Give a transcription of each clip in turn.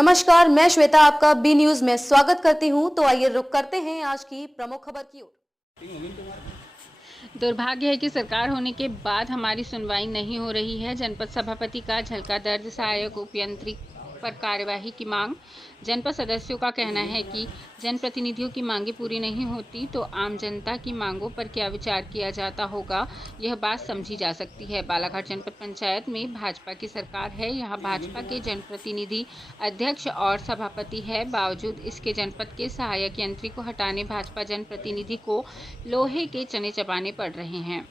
नमस्कार, मैं श्वेता आपका बी न्यूज में स्वागत करती हूं। तो आइए रुक करते हैं आज की प्रमुख खबर की ओर। दुर्भाग्य है कि सरकार होने के बाद हमारी सुनवाई नहीं हो रही है। जनपद सभापति का झलका दर्द, सहायक उपयंत्री पर कार्यवाही की मांग। जनपद सदस्यों का कहना है कि जनप्रतिनिधियों की मांगें पूरी नहीं होती तो आम जनता की मांगों पर क्या विचार किया जाता होगा, यह बात समझी जा सकती है। बालाघाट जनपद पंचायत में भाजपा की सरकार है। यहाँ भाजपा के जनप्रतिनिधि अध्यक्ष और सभापति है। बावजूद इसके जनपद के सहायक यंत्री को हटाने भाजपा जनप्रतिनिधि को लोहे के चने चबाने पड़ रहे हैं।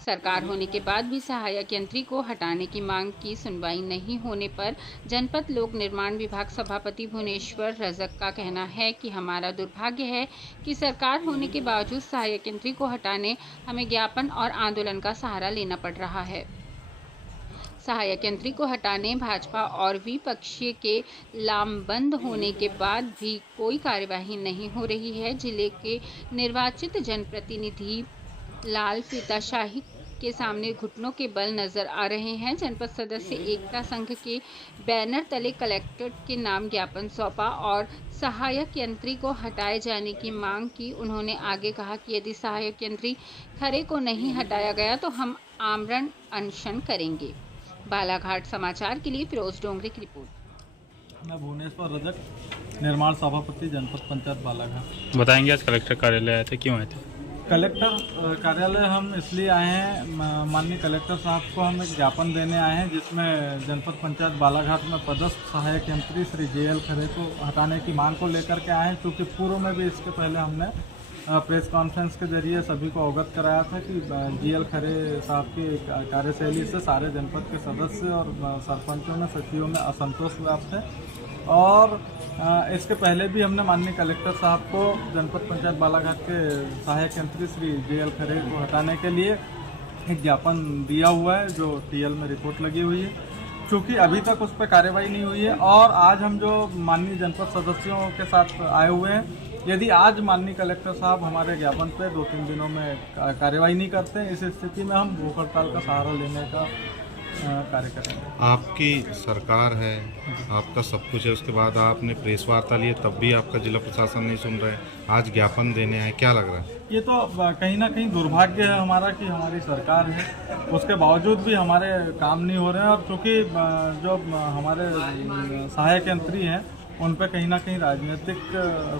सरकार होने के बाद भी सहायक यंत्री को हटाने की मांग की सुनवाई नहीं होने पर जनपद लोक निर्माण विभाग सभापति भुवनेश्वर रजक का कहना है कि हमारा दुर्भाग्य है कि सरकार होने के बावजूद सहायक यंत्री को हटाने हमें ज्ञापन और आंदोलन का सहारा लेना पड़ रहा है। सहायक यंत्री को हटाने भाजपा और विपक्ष के लामबंद होने के बाद भी कोई कार्यवाही नहीं हो रही है। जिले के निर्वाचित जनप्रतिनिधि लाल फीताशाही के सामने घुटनों के बल नजर आ रहे हैं। जनपद सदस्य एकता संघ के बैनर तले कलेक्टर के नाम ज्ञापन सौंपा और सहायक यंत्री को हटाए जाने की मांग की। उन्होंने आगे कहा कि यदि सहायक यंत्री खरे को नहीं हटाया गया तो हम आमरण अनशन करेंगे। बालाघाट समाचार के लिए फिरोज डोंगरे की रिपोर्ट। मैं भुवनेश्वर रजक, निर्माण सभापति जनपद पंचायत बालाघाट। बताएंगे आज कलेक्टर कार्यालय आए थे, क्यों आए थे? कलेक्टर कार्यालय हम इसलिए आए हैं, माननीय कलेक्टर साहब को हम एक ज्ञापन देने आए हैं जिसमें जनपद पंचायत बालाघाट में पदस्थ सहायक यंत्री श्री JL खरे को हटाने की मांग को लेकर के आए हैं। क्योंकि पूर्व में भी इसके पहले हमने प्रेस कॉन्फ्रेंस के जरिए सभी को अवगत कराया था कि JL खरे साहब की कार्यशैली से सारे जनपद के सदस्य और सरपंचों में, सचिवों में असंतोष व्याप्त है। और इसके पहले भी हमने माननीय कलेक्टर साहब को जनपद पंचायत बालाघाट के सहायक यंत्री श्री JL खरे को हटाने के लिए एक ज्ञापन दिया हुआ है, जो TL में रिपोर्ट लगी हुई है। चूँकि अभी तक उस पर कार्रवाई नहीं हुई है और आज हम जो माननीय जनपद सदस्यों के साथ आए हुए हैं, यदि आज माननीय कलेक्टर साहब हमारे ज्ञापन पे 2-3 दिनों में कार्रवाई नहीं करते हैं, इस स्थिति में हम भूख हड़ताल का सहारा लेने का कार्य करेंगे। आपकी सरकार है, आपका सब कुछ है, उसके बाद आपने प्रेस वार्ता ली, तब भी आपका जिला प्रशासन नहीं सुन रहे हैं। आज ज्ञापन देने आए, क्या लग रहा है? ये तो कहीं ना कहीं दुर्भाग्य है हमारा कि हमारी सरकार है, उसके बावजूद भी हमारे काम नहीं हो रहे हैं। और चूँकि जो हमारे सहायक यंत्री हैं उन पर कहीं ना कहीं राजनीतिक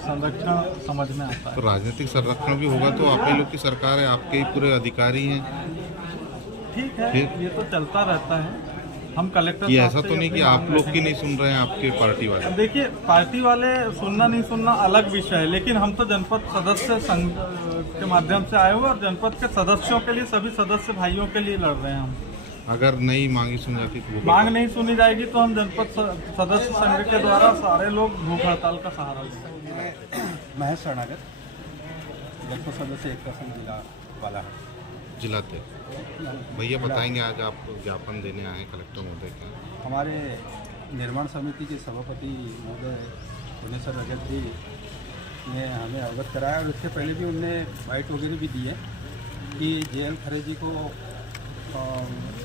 संरक्षण समझ में आता है। तो राजनीतिक संरक्षण भी होगा तो आप ही लोग की सरकार है, आपके ही पूरे अधिकारी हैं। ठीक है, ये तो चलता रहता है। हम कलेक्टर ये ऐसा तो नहीं कि आप लोग की नहीं सुन रहे हैं, आपके पार्टी वाले? देखिए, पार्टी वाले सुनना नहीं सुनना अलग विषय है, लेकिन हम तो जनपद सदस्य संघ के माध्यम से आए हुए और जनपद के सदस्यों के लिए, सभी सदस्य भाइयों के लिए लड़ रहे हैं हम। अगर नई मांगी सुन जाती तो मांग नहीं सुनी जाएगी तो हम जनपद सदस्य संघ के द्वारा सारे लोग भूख हड़ताल का सहारा लेंगे। महेश शरणागत, जनपद सदस्य एकता संघ जिला बालाघाट। जिलाते भैया बताएंगे आज आप ज्ञापन देने आए कलेक्टर महोदय के? हमारे निर्माण समिति के सभापति महोदय भुवनेश्वर रजक जी ने हमें अवगत कराया और उससे पहले भी उनने बाइट वगैरह भी दी है कि JL खरे जी को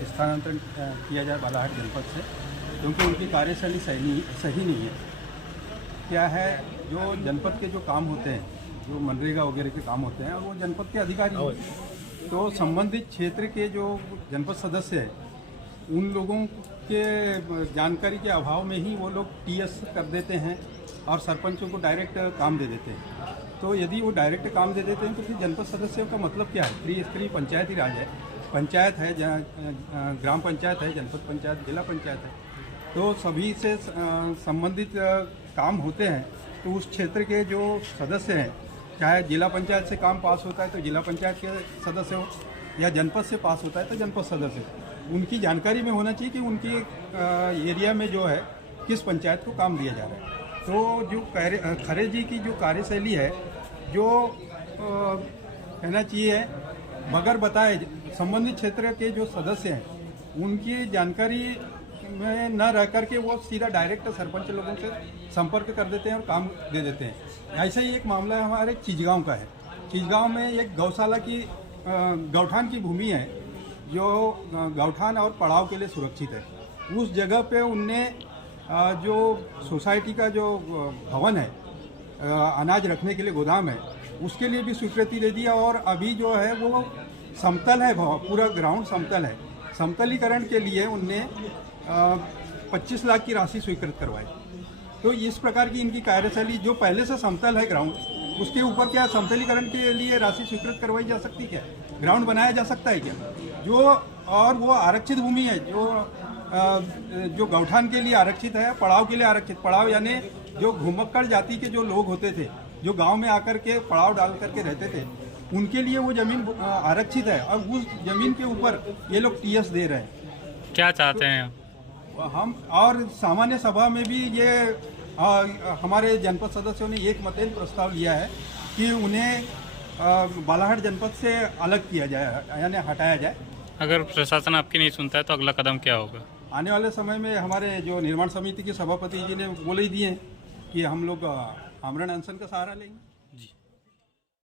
स्थानांतरण किया जाए बालाघाट जनपद से, क्योंकि उनकी कार्यशैली सही नहीं है। क्या है, जो जनपद के जो काम होते हैं, जो मनरेगा वगैरह के काम होते हैं, वो जनपद के अधिकारी हैं। तो संबंधित क्षेत्र के जो जनपद सदस्य हैं उन लोगों के जानकारी के अभाव में ही वो लोग TS कर देते हैं और सरपंचों को डायरेक्ट काम दे देते हैं। तो यदि वो डायरेक्ट काम दे देते हैं तो फिर जनपद सदस्यों का मतलब क्या है? त्रिस्तरीय पंचायती राज है, पंचायत है, ग्राम पंचायत है, जनपद पंचायत, जिला पंचायत है। तो सभी से संबंधित काम होते हैं। तो उस क्षेत्र के जो सदस्य हैं, चाहे जिला पंचायत से काम पास होता है तो जिला पंचायत के सदस्य हो, या जनपद से पास होता है तो जनपद सदस्य, उनकी जानकारी में होना चाहिए कि उनकी एरिया में जो है किस पंचायत को काम दिया जा रहा है। तो जो खरे जी की जो कार्यशैली है, जो कहना चाहिए बगैर बताए संबंधित क्षेत्र के जो सदस्य हैं उनकी जानकारी में न रह करके वो सीधा डायरेक्ट सरपंच लोगों से संपर्क कर देते हैं और काम दे देते हैं। ऐसा ही एक मामला है हमारे चिचगांव का है। चिचगांव में एक गौशाला की गौठान की भूमि है जो गौठान और पड़ाव के लिए सुरक्षित है। उस जगह पे उनने जो सोसाइटी का जो भवन है, अनाज रखने के लिए गोदाम है, उसके लिए भी स्वीकृति दे दिया। और अभी जो है वो समतल है, पूरा ग्राउंड समतल है। समतलीकरण के लिए उनने 25 लाख की राशि स्वीकृत करवाई। तो इस प्रकार की इनकी कार्यशैली, जो पहले से समतल है ग्राउंड, उसके ऊपर क्या समतलीकरण के लिए राशि स्वीकृत करवाई जा सकती है क्या? ग्राउंड बनाया जा सकता है क्या? जो और वो आरक्षित भूमि है, जो गौठान के लिए आरक्षित है, पड़ाव के लिए आरक्षित। पड़ाव यानी जो घुमक्कड़ जाति के जो लोग होते थे, जो गांव में आकर के पड़ाव डाल करके रहते थे, उनके लिए वो जमीन आरक्षित है। और उस जमीन के ऊपर ये लोग टीएस दे रहे हैं। क्या चाहते हैं हम और सामान्य सभा में भी ये हमारे जनपद सदस्यों ने एक मतेन प्रस्ताव लिया है कि उन्हें बालाघाट जनपद से अलग किया जाए, यानी हटाया जाए। अगर प्रशासन आपकी नहीं सुनता है तो अगला कदम क्या होगा? आने वाले समय में हमारे जो निर्माण समिति के सभापति जी ने बोले ही दिए हैं कि हम लोग आमरण अनशन का सहारा लेंगे।